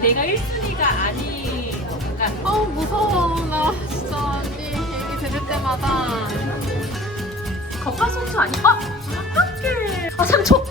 내가 1순위가 아니. 그러니까 어 무서워 나 진짜 언니 얘기 들을 때마다 겉바속촉 아니? 어? 어떡해. 아 3초.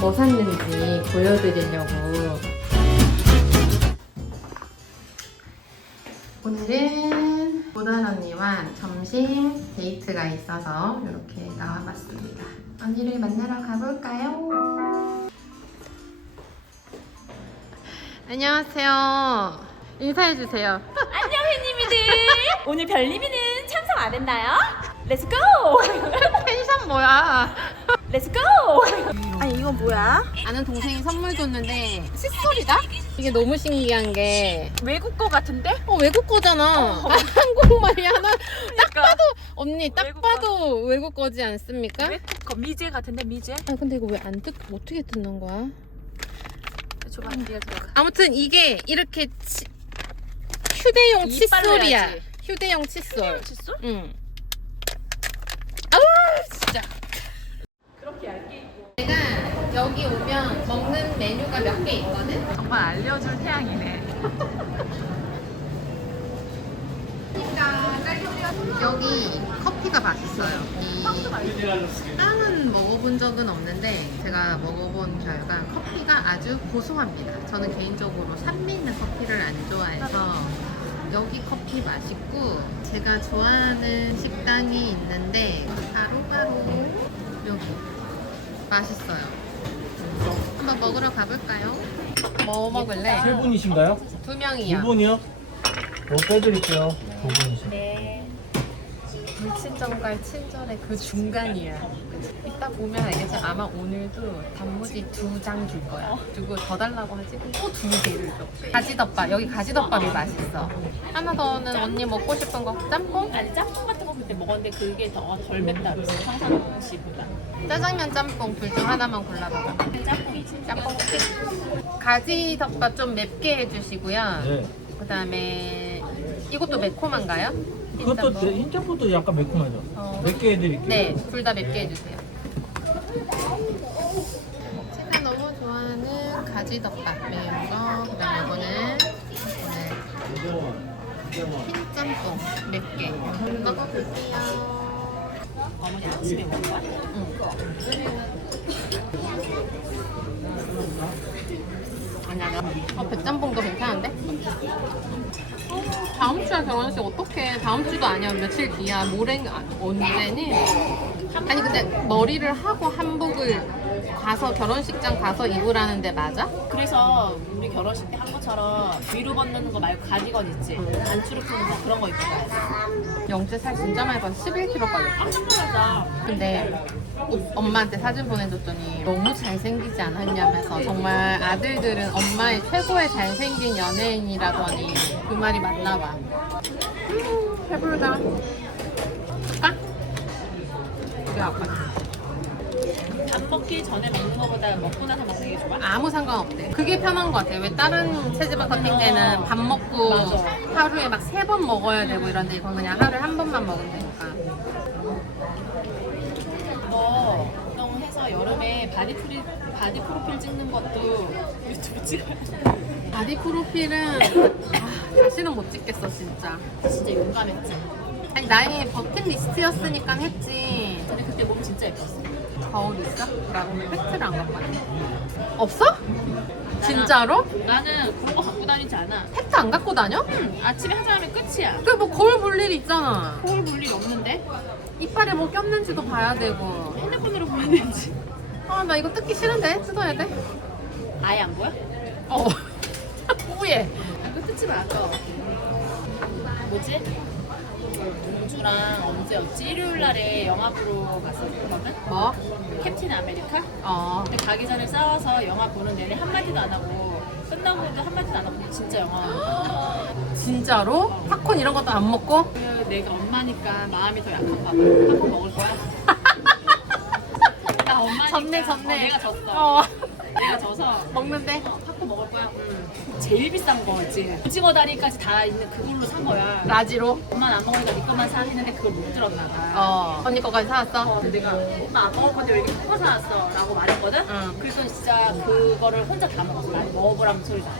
뭐 샀는지 보여드리려고 오늘은 보단 언니와 점심 데이트가 있어서 이렇게 나와봤습니다 언니를 만나러 가볼까요? 안녕하세요 인사해주세요 안녕 혜님이들. 오늘 별님이는 참석 안 했나요? 렛츠고! 텐션 뭐야 렛츠고! 아니 이건 뭐야? 아는 동생이 선물 줬는데 칫솔이다? 이게 너무 신기한 게 외국 거 같은데? 어, 외국 거잖아. 한국말이 하나. 딱 그러니까. 봐도 언니 딱 외국 거. 봐도 외국 거지 않습니까? 외국 거 미제 같은데 미제? 아 근데 이거 왜 안 뜯? 어떻게 뜯는 거야? 줘봐 뒤에 들어가. 아무튼 이게 이렇게 치, 휴대용 이빨로 칫솔이야. 해야지. 휴대용 칫솔. 칫솔? 응. 아우 진짜. 그렇게 얇게 있고. 내가 여기 오면 먹는 메뉴가 몇 개 있거든. 정말 알려줄 태양이네. 여기 커피가 맛있어요. 이 빵은 먹 어본 적은 없는데 제가 먹어본 결과 커피가 아주 고소합니다. 저는 개인적으로 산미 있는 커피를 안 좋아해서 여기 커피 맛있고 제가 좋아하는 식당이 있는데 바로바로 여기 맛있어요. 한번 먹으러 가볼까요? 뭐 먹을래? 세 분이신가요? 두두 명이요. 분이요? 뭐 빼드릴게요. 두 분이신. 네. 불친절과 친절의 그 중간이야. 이따 보면 알겠지. 아마 오늘도 단무지 두 장 줄 거야. 그리고 더 달라고 하지. 또 두 개를 줘. 가지덮밥. 여기 가지덮밥이 맛있어. 하나 더는 언니 먹고 싶은 거. 짬뽕? 아니 짬뽕 같은 거 그때 먹었는데 그게 더 덜 맵다 그랬어 평상시보다. 짜장면 짬뽕 둘 중 하나만 골라봐봐. 짬뽕이지. 짬뽕 오케이. 가지덮밥 좀 맵게 해주시고요. 네. 그 다음에 이것도 매콤한가요? 그것도 흰짬뽕? 흰짬뽕도 약간 매콤하죠. 어. 몇개 해드릴게요. 네, 둘 다 맵게 해주세요. 제가 너무 좋아하는 가지 덮밥 매운 거, 그다음에 이거는 오늘 흰짬뽕 맵게 먹어볼게요. 어머니 아침에 먹은 거야? 아니야, 나 어, 백짬뽕도 괜찮은데? 어, 다음 주에 결혼식 어떡해. 다음 주도 아니야. 며칠 뒤야. 모레, 아, 언제니? 아니, 근데 머리를 하고 한복을 가서 결혼식장 가서 입으라는데 맞아? 그래서 결혼식 때 한 것처럼 위로 벗는 거 말고 가디건 있지? 안추를 푸는 거 그런 거 입고 가야지. 영재 살 진짜 많이 빠서 11kg 빠졌어. 놀랐다. 근데 오- 엄마한테 사진 보내줬더니 너무 잘생기지 않았냐면서 정말 아들들은 엄마의 최고의 잘생긴 연예인이라더니 그 말이 맞나 봐. 음, 배부르다. 줄까? 우리 아빠. 밥 먹기 전에 먹는 거보다 먹고 나서 먹는 게 좋아? 아무 상관없대. 그게 편한 것 같아. 왜 다른 체지방 커팅 때는 밥 먹고 맞아. 하루에 막 세 번 먹어야 되고 이런데 이건 그냥 하루에 한 번만 먹으면 되니까. 너 운동 해서 여름에 바디 프리 바디 프로필 찍는 것도 유튜브 찍어야 돼. 바디 프로필은 아, 다시는 못 찍겠어 진짜. 진짜 용감했지. 아니 나의 버킷리스트였으니까 했지. 근데 그때 몸 진짜 예뻤어. 거울 있어? 나 오늘 팩트를 안 갖고 왔네. 없어? 진짜로? 나는 그런 거 갖고 다니지 않아. 팩트 안 갖고 다녀? 응, 아침에 화장하면 끝이야. 그 뭐 거울 볼 일 있잖아. 거울 볼 일 없는데 이빨에 뭐 꼈는지도 봐야 되고. 핸드폰으로 보면 되지. 아 나 이거 뜯기 싫은데 뜯어야 돼? 아예 안 보여? 어. 후회. 이거 뜯지 마. 아까 뭐지? 우주랑 언제였지? 일요일 날에 영화 보러 갔었거든. 뭐? 캡틴 아메리카? 어. 근데 가기 전에 싸워서 영화 보는 내내 한마디도 안 하고 끝나고도 한마디도 안 하고 진짜 영화 진짜로? 팝콘 이런 것도 안 먹고? 그 내가 엄마니까 마음이 더 약한가 봐. 한번 먹을 거야? 나 엄마니까 졌네 졌네. 어, 내가 졌어. 어. 내가 져서 먹는데? 어, 팝콘 먹을 거야. 제일 비싼 거 있지. 오징어 다리까지 다 있는 그걸로 산 거야. 라지로? 엄마는 안 먹으니까 네 것만 사 했는데 그걸 못 들었나 봐. 어. 언니 거까지 사왔어? 어, 내가 엄마 안 먹을 건데 왜 이렇게 큰거 사왔어? 라고 말했거든? 응. 그랬더니 진짜 그거를 혼자 다 먹었어. 많이 먹어보라는 소리다.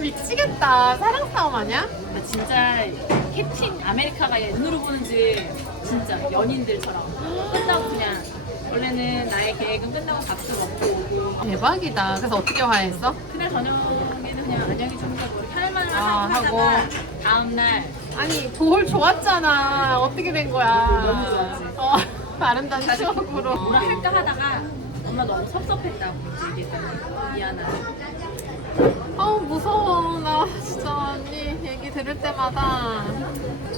미치겠다. 사랑 싸움 아니야? 나 진짜 캡틴 아메리카가 눈으로 보는지 진짜 연인들처럼 끝나고 그냥 원래는 나의 계획은 끝나고 밥도 먹고 오고 대박이다. 그래서 어떻게 화해했어? 그날 저녁에는 그냥 안녕히 주무세요 뭐 이렇게 할 말을 아, 하고 하다가. 다음날 아니 돌 좋았잖아. 어떻게 된 거야? 너무 좋았지. 어, 아름다운 추억으로. 뭐라 할까 하다가 엄마 너무 섭섭했다고 얘기했더니 미안하다 아우 무서워. 나 진짜 언니 얘기 들을 때마다.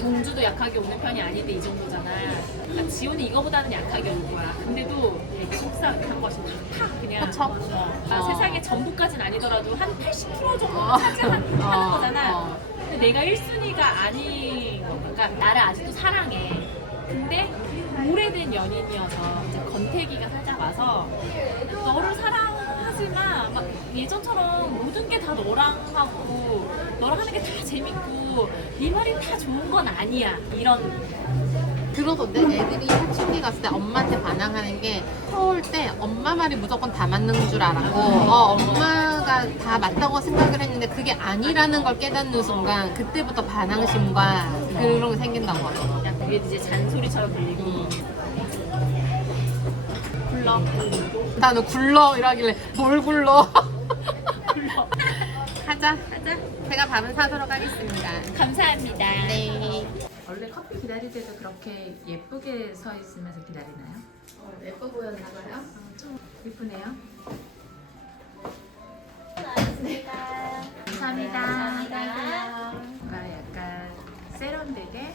동주도 약하게 오는 편이 아닌데 이 정도잖아. 그러니까 지훈이 이거보다는 약하게 올 거야. 근데도 얘기 속상한 것이 팍 그냥 그쵸? 어, 나 어. 세상의 전부까지는 아니더라도 한 80kg 정도 어. 차지하는 어. 거잖아. 어. 근데 내가 1순위가 아닌 그러니까 나를 아직도 사랑해. 근데 오래된 연인이어서 이제 건태기가 살짝 와서 너를 사랑 하지만 막 예전처럼 모든 게 다 너랑 하고 너랑 하는 게 다 재밌고 네 말이 다 좋은 건 아니야. 이런. 그러던데 애들이 사춘기 갔을 때 엄마한테 반항하는 게 서울 때 엄마 말이 무조건 다 맞는 줄 알았고 어, 엄마가 다 맞다고 생각을 했는데 그게 아니라는 걸 깨닫는 순간 그때부터 반항심과 그런 게 생긴다고 하더라고 그냥 그게 이제 잔소리처럼 들리고. 음. 굴러 나는 굴러 이러길래 뭘 굴러? 불러 가자. 가자. 제가 밥은 사도록 하겠습니다. 감사합니다. 네. 원래 커피 기다릴 때도 그렇게 예쁘게 서 있으면서 기다리나요? 예뻐 보였나 봐요. 좀 예쁘네요. 감사합니다. 뭔가 약간 세련되게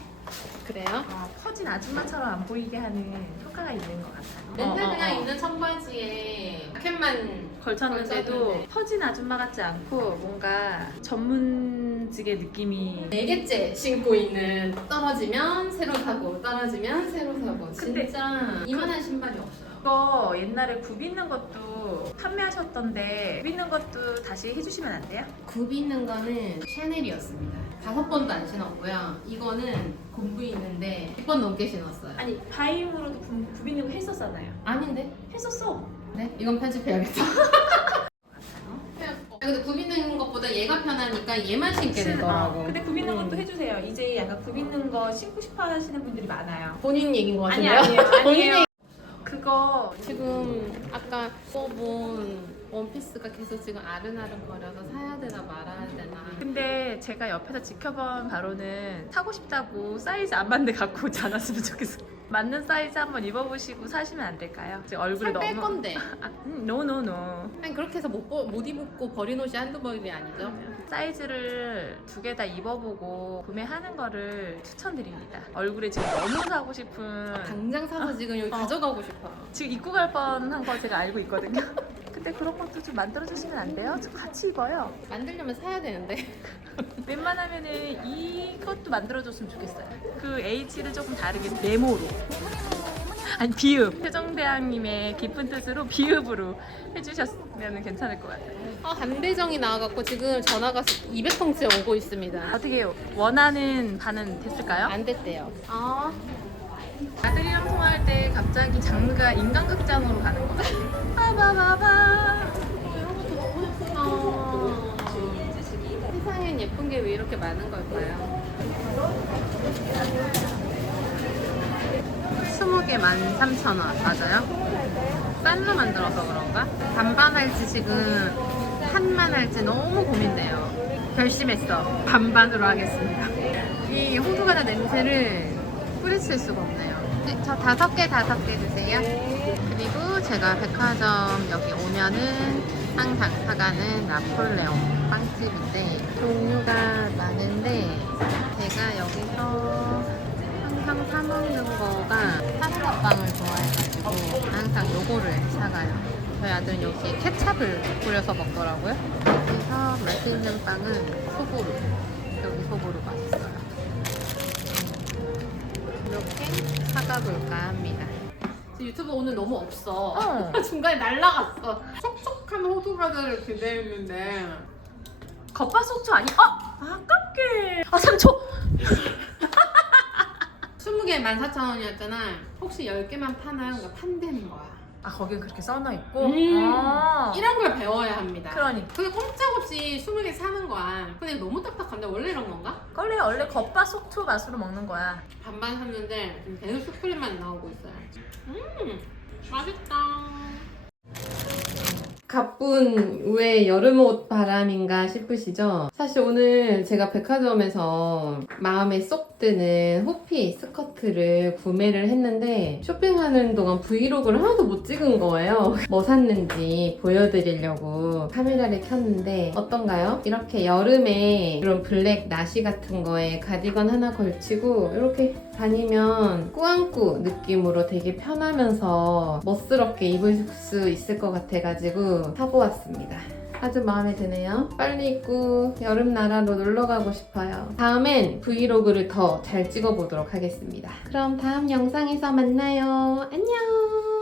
그래요? 어, 퍼진 아줌마처럼 안 보이게 하는 효과가 있는 것 같아요. 맨날 어, 어, 그냥 어. 입는 청바지에 캡만 걸쳤는데도 걸쳤는데. 퍼진 아줌마 같지 않고 뭔가 전문직의 느낌이 네 개째 신고 있는 떨어지면 새로 사고 떨어지면 새로 사고 근데 진짜 이만한 신발이 없어 요 이거 옛날에 굽 있는 것도 판매하셨던데 굽 있는 것도 다시 해주시면 안 돼요? 굽 있는 거는 샤넬이었습니다 다섯 번도 안 신었고요 이거는 굽이 있는데 100번 넘게 신었어요 아니 바이무로도 굽, 굽 있는 거 했었잖아요. 아닌데? 했었어. 네? 이건 편집해야겠다 근데 굽 있는 것보다 얘가 편하니까 얘만 신게 되더라고 어, 근데 굽 있는 음. 것도 해주세요. 이제 약간 굽 있는 거 신고 싶어 하시는 분들이 많아요. 본인 얘기인 것 아니 같은데요? 아니에요. 본인 아니에요. 얘기 그거 지금 아까 뽑은 원피스가 계속 지금 아른아른 거려서 사야 되나 말아야 되나 근데 제가 옆에서 지켜본 바로는 사고 싶다고 사이즈 안 맞는 데 갖고 오지 않았으면 좋겠어. 맞는 사이즈 한번 입어보시고 사시면 안 될까요? 지금 얼굴에 살뺄 너무 건데 아, 음, 노노노. 아니 그렇게 해서 못, 보- 못 입고 버린 옷이 한두 번이 아니죠 사이즈를 두 개 다 입어보고 구매하는 거를 추천드립니다. 얼굴에 지금 너무 사고 싶은 당장 사서 지금 여기 어. 가져가고 싶어 지금 입고 갈 뻔한 거 제가 알고 있거든요. 근데 그런 것도 좀 만들어 주시면 안 돼요? 좀 같이 입어요. 만들려면 사야 되는데 웬만하면은 이것도 만들어줬으면 좋겠어요. 그 H를 조금 다르게 네모로. 아니 비읍. 표정대왕님의 깊은 뜻으로 비읍으로 해주셨으면 괜찮을 것 같아요. 아, 반대정이 나와갖고 지금 전화가 200통째 오고 있습니다 어떻게 원하는 반은 됐을까요? 안 됐대요 아 아들이랑 통화할 때 갑자기 장르가 인간극장으로 가는 것 같아요. 빠바바바. 어, 세상엔 예쁜 게 왜 이렇게 많은 걸까요? 20개 13,000원 맞아요? 쌀로 만들어서 그런가? 반반 할지 지금 한만 할지 너무 고민돼요 결심했어 반반으로 하겠습니다 이 호두과자 냄새를 뿌리칠 수가 없네요 네, 저 다섯 개 다섯 개 주세요 그리고 제가 백화점 여기 오면은 항상 사가는 나폴레옹 빵집인데 종류가 많은데 제가 여기서 항상 사 먹는 거가 파스타 빵을 좋아해가지고 항상 요거를 사가요. 저희 아들은 여기 케찹을 뿌려서 먹더라고요. 그래서 맛있는 빵은 소보루. 여기 소보루 맛있어요. 사가볼까 합니다. 유튜브 오늘 너무 없어. 어. 중간에 날라갔어. 참 호두과자를 기대했는데 겉바속촉 아니? 어! 아깝게. 아 3초. 20개 14,000원이었잖아. 혹시 10개만 파나요? 그러니까 판대는 거야. 아 거기 그렇게 써놔 있고. 음. 아. 이런 걸 배워야 합니다. 그러니. 그게 꼼짝없이 20개 사는 거야. 근데 너무 딱딱한데 원래 이런 건가? 원래 원래 겉바속촉 맛으로 먹는 거야. 반반 샀는데 지금 계속 슈크림만 나오고 있어요. 음, 맛있다. 가뿐 왜 여름옷 바람인가 싶으시죠? 사실 오늘 제가 백화점에서 마음에 쏙 드는 호피 스커트를 구매를 했는데 쇼핑하는 동안 브이로그를 하나도 못 찍은 거예요. 뭐 샀는지 보여드리려고 카메라를 켰는데 어떤가요? 이렇게 여름에 이런 블랙 나시 같은 거에 가디건 하나 걸치고 이렇게 다니면 꾸안꾸 느낌으로 되게 편하면서 멋스럽게 입을 수 있을 것 같아가지고 사고 왔습니다. 아주 마음에 드네요. 빨리 입고 여름 나라로 놀러 가고 싶어요. 다음엔 브이로그를 더 잘 찍어보도록 하겠습니다. 그럼 다음 영상에서 만나요. 안녕!